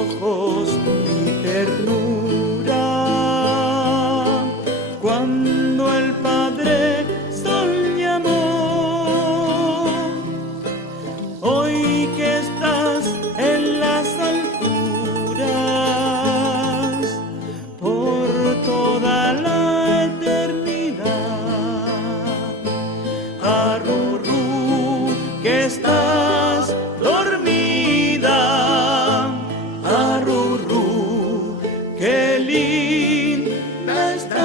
ojos mi ternura. Cuando el Padre Sol llamó, hoy que estás en las alturas, por toda la eternidad, Arurú, que estás dormida, Arurú, qué linda estás.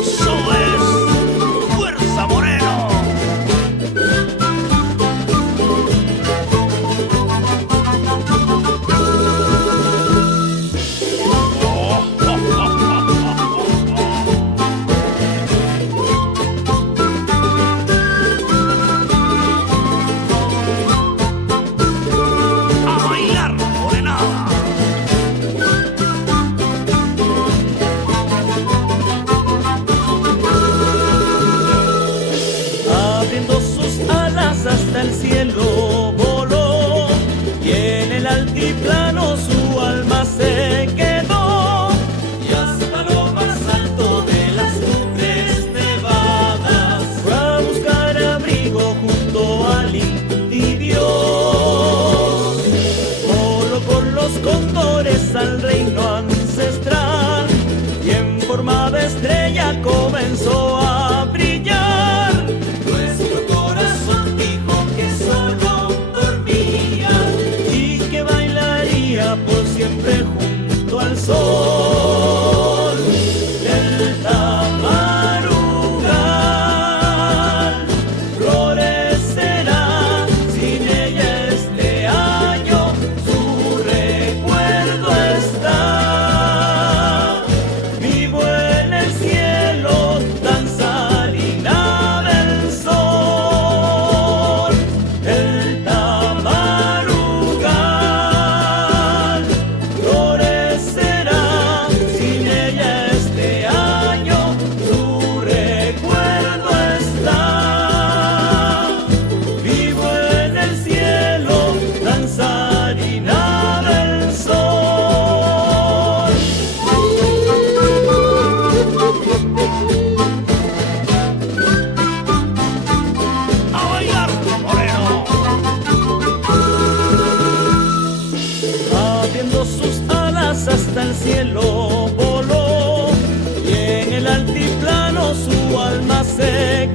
¡Eso es! ¡Fuerza, Moreno! ¡A bailar, morenada! Abriendo sus alas hasta el cielo voló, y en el altiplano su alma se quedó, y hasta lo más alto de las cumbres nevadas fue a buscar abrigo junto al Inti Dios. Voló con los cóndores al reino ancestral, y en forma de estrella comenzó a brillar. Nuestro corazón dijo que solo dormía y que bailaría por siempre junto al sol. Delta Marugal florecerá sin ella este año, su recuerdo está vivo en el cielo, danzarina del sol. Delta Marugal florecerá sin ella este año, su recuerdo está vivo en el cielo, danzarina del sol. ¡A bailar, Moreno! Abriendo sus alas hasta el cielo voló, y en el altiplano su alma se